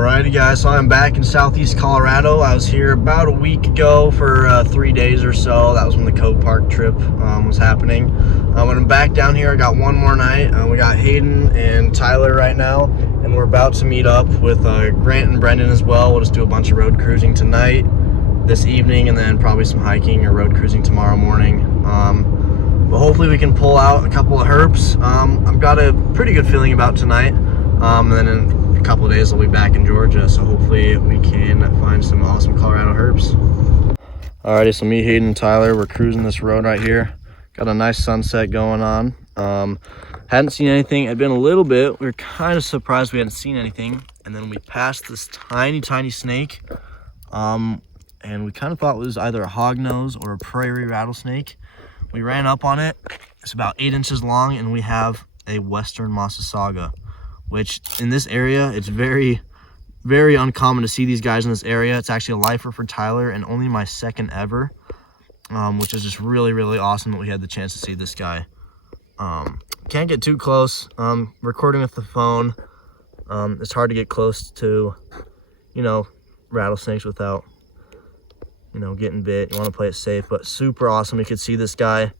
Alrighty guys, so I'm back in Southeast Colorado. I was here about a week ago for 3 days or so. That was when the Cove Park trip was happening. When I'm back down here, I got one more night. We got Hayden and Tyler right now, and we're about to meet up with Grant and Brendan as well. We'll just do a bunch of road cruising tonight, this evening, and then probably some hiking or road cruising tomorrow morning. But hopefully we can pull out a couple of herps. I've got a pretty good feeling about tonight. And then in a couple of days I'll be back in Georgia, so hopefully we can find some awesome Colorado herps. Alrighty, so me, Hayden, and Tyler, we're cruising this road right here. Got a nice sunset going on. Hadn't seen anything. It'd been a little bit. We were kind of surprised we hadn't seen anything, and then we passed this tiny snake, and we kind of thought it was either a hognose or a prairie rattlesnake. We ran up on it. It's about 8 inches long, and we have a western Massasauga, which in this area, it's very uncommon to see these guys in this area. It's actually a lifer for Tyler and only my second ever, which is just really awesome that we had the chance to see this guy. Can't get too close. Recording with the phone, it's hard to get close to, rattlesnakes without, getting bit. You want to play it safe, but super awesome. You could see this guy.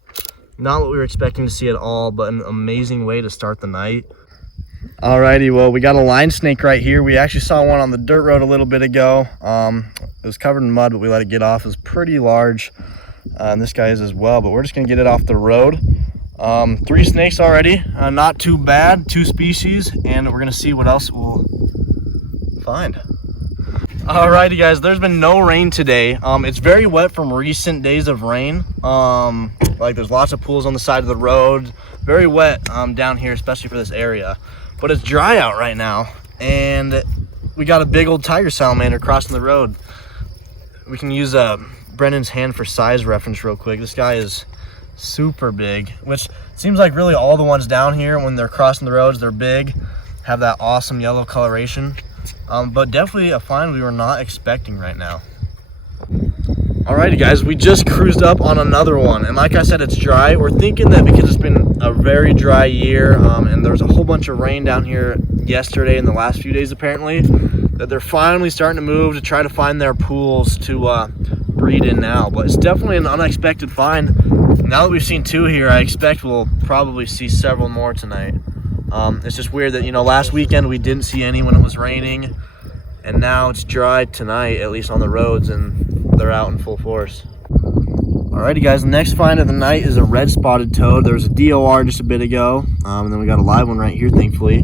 Not what we were expecting to see at all, but an amazing way to start the night. Alrighty, well, we got a line snake right here. We actually saw one on the dirt road a little bit ago. It was covered in mud, but we let it get off. It was pretty large, and this guy is as well, but we're just gonna get it off the road. 3 snakes already, not too bad, 2 species, and we're gonna see what else we'll find. Alrighty guys, there's been no rain today. It's very wet from recent days of rain. Like there's lots of pools on the side of the road. Very wet down here, especially for this area. But it's dry out right now, and we got a big old tiger salamander crossing the road. We can use Brendan's hand for size reference real quick. This guy is super big, which seems like really all the ones down here, when they're crossing the roads, they're big, have that awesome yellow coloration. But definitely a find we were not expecting right now. Alrighty guys, we just cruised up on another one, and like I said, it's dry. We're thinking that because it's been a very dry year, and there was a whole bunch of rain down here yesterday and the last few days apparently, that they're finally starting to move to try to find their pools to breed in now. But it's definitely an unexpected find. Now that we've seen 2 here, I expect we'll probably see several more tonight. It's just weird that, last weekend we didn't see any when it was raining, and now it's dry tonight, at least on the roads, and they're out in full force. Alrighty guys, the next find of the night is a red spotted toad. There was a DOR just a bit ago, and then we got a live one right here, thankfully.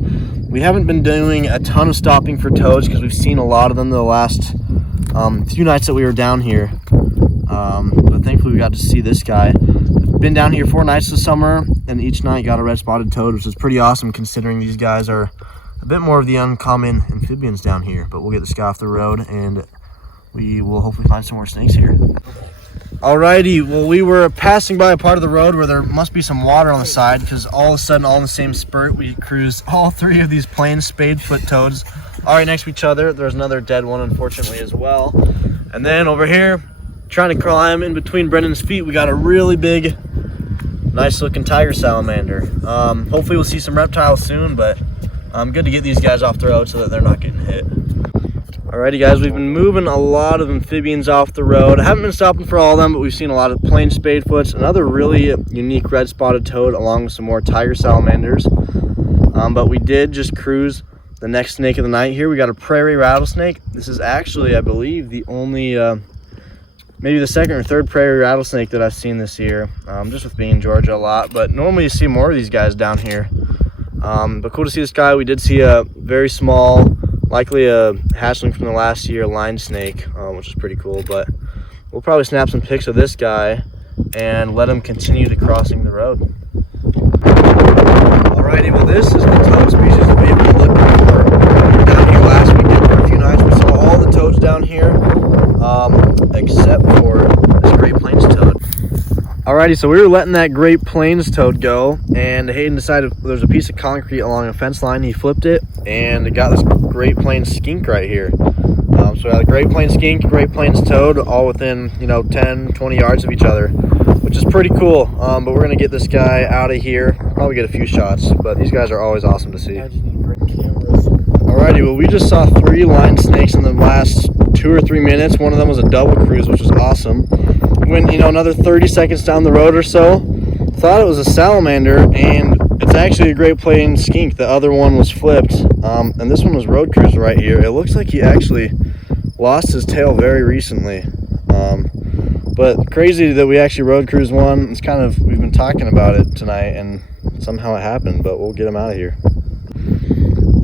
We haven't been doing a ton of stopping for toads because we've seen a lot of them the last few nights that we were down here. But thankfully we got to see this guy. Been down here 4 nights this summer, and each night got a red spotted toad, which is pretty awesome considering these guys are a bit more of the uncommon amphibians down here. But we'll get this guy off the road, and we will hopefully find some more snakes here. Alrighty, well, we were passing by a part of the road where there must be some water on the side, because all of a sudden, all in the same spurt, we cruised all 3 of these plain spadefoot toads all right next to each other. There's another dead one, unfortunately, as well. And then over here, trying to climb in between Brendan's feet, we got a really big, nice looking tiger salamander. Hopefully we'll see some reptiles soon, but good to get these guys off the road so that they're not getting hit. Alrighty guys, we've been moving a lot of amphibians off the road. I haven't been stopping for all of them, but we've seen a lot of plain spadefoots, another really unique red spotted toad, along with some more tiger salamanders. But we did just cruise the next snake of the night here. We got a prairie rattlesnake. This is actually, I believe, the only, maybe the 2nd or 3rd prairie rattlesnake that I've seen this year, just with being in Georgia a lot. But normally you see more of these guys down here. But cool to see this guy. We did see a very small, likely a hatchling from the last year line snake, which is pretty cool. But we'll probably snap some pics of this guy and let him continue to crossing the road. Alrighty, well, this is the toad species that we've been looking for. We were down here last weekend for a few nights. We saw all the toads down here, except for this Great Plains toad. Alrighty, so we were letting that Great Plains toad go, and Hayden decided there's a piece of concrete along a fence line. He flipped it, and it got this Great Plains skink right here. So we had a Great Plains skink, Great Plains toad, all within 10, 20 yards of each other, which is pretty cool. But we're gonna get this guy out of here. Probably get a few shots, but these guys are always awesome to see. Alrighty, well, we just saw 3 line snakes in the last 2 or 3 minutes. One of them was a double cruise, which was awesome. Went, another 30 seconds down the road or so, thought it was a salamander, and it's actually a Great Plains skink. The other one was flipped, and this one was road cruise right here. It looks like he actually lost his tail very recently. But crazy that we actually road cruise one. It's kind of, we've been talking about it tonight, and somehow it happened, but we'll get him out of here.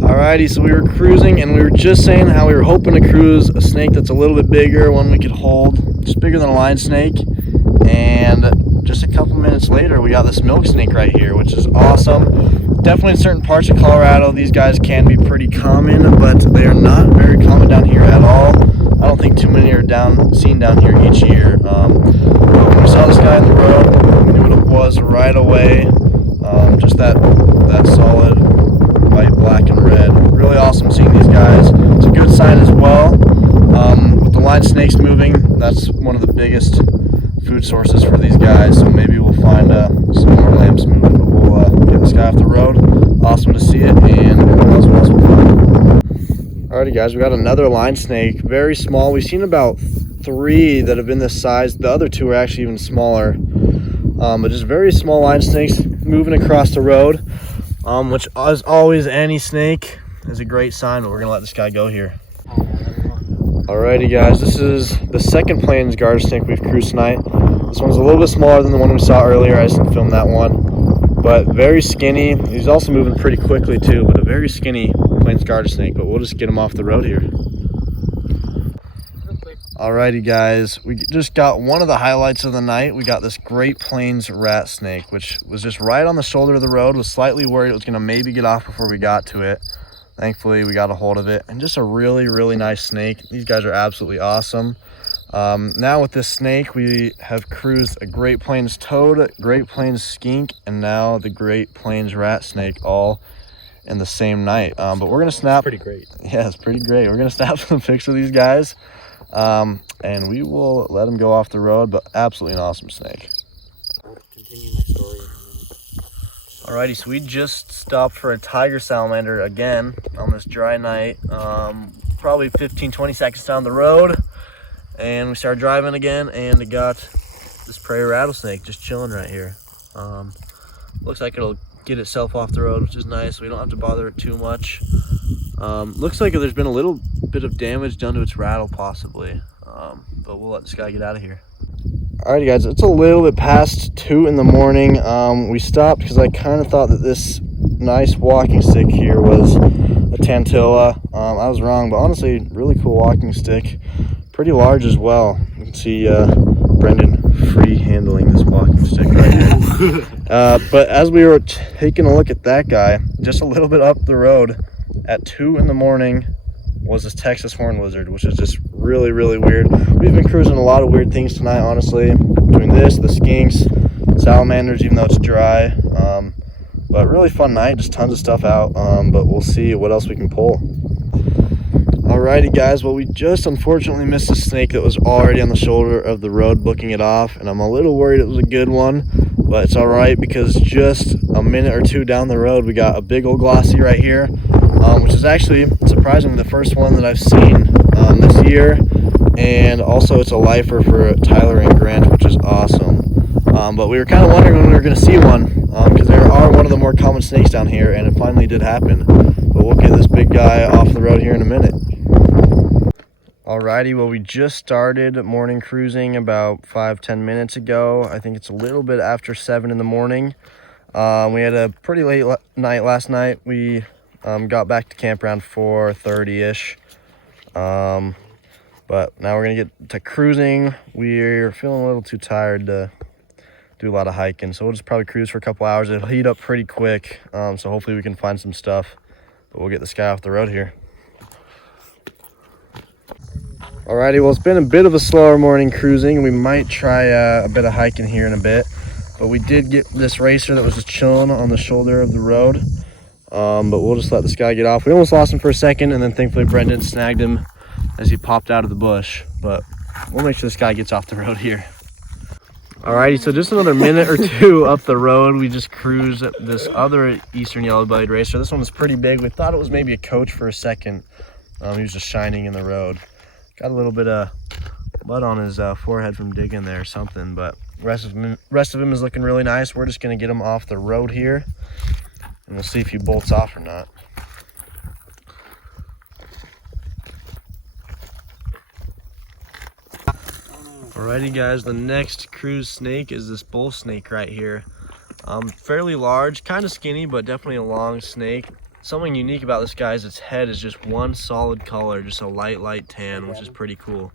Alrighty, so we were cruising, and we were just saying how we were hoping to cruise a snake that's a little bit bigger, one we could hold, just bigger than a line snake. And just a couple minutes later, we got this milk snake right here, which is awesome. Definitely in certain parts of Colorado, these guys can be pretty common, but they are not very common down here at all. I don't think too many are seen down here each year. But when we saw this guy in the road, we knew what it was right away. Just that solid white, black, and red. Really awesome seeing these guys. It's a good sign as well. With the line snakes moving, that's one of the biggest food sources for these guys. So maybe we'll find some more lambs moving, but we'll get this guy off the road. Awesome to see it, and that was awesome fun. Alrighty, guys, we got another line snake, very small. We've seen about 3 that have been this size. The other 2 are actually even smaller. But just very small line snakes moving across the road. Which, as always, any snake is a great sign, but we're gonna let this guy go here. Alrighty, guys, this is the second Plains garter snake we've cruised tonight. This one's a little bit smaller than the one we saw earlier. I just didn't film that one, but very skinny. He's also moving pretty quickly too, but a very skinny Plains garter snake. But we'll just get him off the road here. Alrighty, guys, we just got one of the highlights of the night. We got this Great Plains rat snake, which was just right on the shoulder of the road. Was slightly worried it was going to maybe get off before we got to it. Thankfully, we got a hold of it, and just a really, really nice snake. These guys are absolutely awesome. Now with this snake, we have cruised a Great Plains toad, Great Plains skink, and now the Great Plains rat snake, all in the same night. But we're going to snap. Pretty great. Yeah, it's pretty great. We're going to snap some pics of these guys. And we will let him go off the road, but absolutely an awesome snake. I'll continue my story. Alrighty, so we just stopped for a tiger salamander again on this dry night, probably 15-20 seconds down the road, and we started driving again, and it got this prairie rattlesnake just chilling right here. Looks like it'll get itself off the road, which is nice. We don't have to bother it too much. Looks like there's been a little bit of damage done to its rattle possibly, but we'll let this guy get out of here. Alrighty, guys, it's a little bit past 2 in the morning. We stopped because I kind of thought that this nice walking stick here was a Tantilla. I was wrong, but honestly, really cool walking stick. Pretty large as well. You can see Brendan free handling this walking stick right here. But as we were taking a look at that guy, just a little bit up the road, at 2 in the morning was this Texas horn lizard, which is just really, really weird. We've been cruising a lot of weird things tonight, honestly. Doing this, the skinks, salamanders, even though it's dry. But really fun night, just tons of stuff out. But we'll see what else we can pull. Alrighty, guys, well, we just unfortunately missed a snake that was already on the shoulder of the road booking it off, and I'm a little worried it was a good one, but it's alright because just a minute or 2 down the road we got a big old glossy right here, which is actually surprisingly the first one that I've seen this year, and also it's a lifer for Tyler and Grant, which is awesome. But we were kind of wondering when we were going to see one, because there are one of the more common snakes down here, and it finally did happen. But we'll get this big guy off the road here in a minute. Alrighty, well, we just started morning cruising about 5-10 minutes ago. I think it's a little bit after 7 in the morning. We had a pretty late night last night. We got back to camp around 4:30ish. But now we're gonna get to cruising. We're feeling a little too tired to do a lot of hiking, so we'll just probably cruise for a couple hours. It'll heat up pretty quick, so hopefully we can find some stuff. But we'll get this guy off the road here. Alrighty, well, it's been a bit of a slower morning cruising. We might try a bit of hiking here in a bit, but we did get this racer that was just chilling on the shoulder of the road. But we'll just let this guy get off. We almost lost him for a second, and then thankfully Brendan snagged him as he popped out of the bush. But we'll make sure this guy gets off the road here. Alrighty, so just another minute or two up the road, we just cruised this other eastern yellow-bellied racer. This one was pretty big. We thought it was maybe a coach for a second. He was just shining in the road. Got a little bit of mud on his forehead from digging there or something, but rest of him is looking really nice. We're just gonna get him off the road here, and we'll see if he bolts off or not. Alrighty guys, the next cruise snake is this bull snake right here. Fairly large, kind of skinny, but definitely a long snake. Something unique about this guy is its head is just one solid color, just a light tan, which is pretty cool.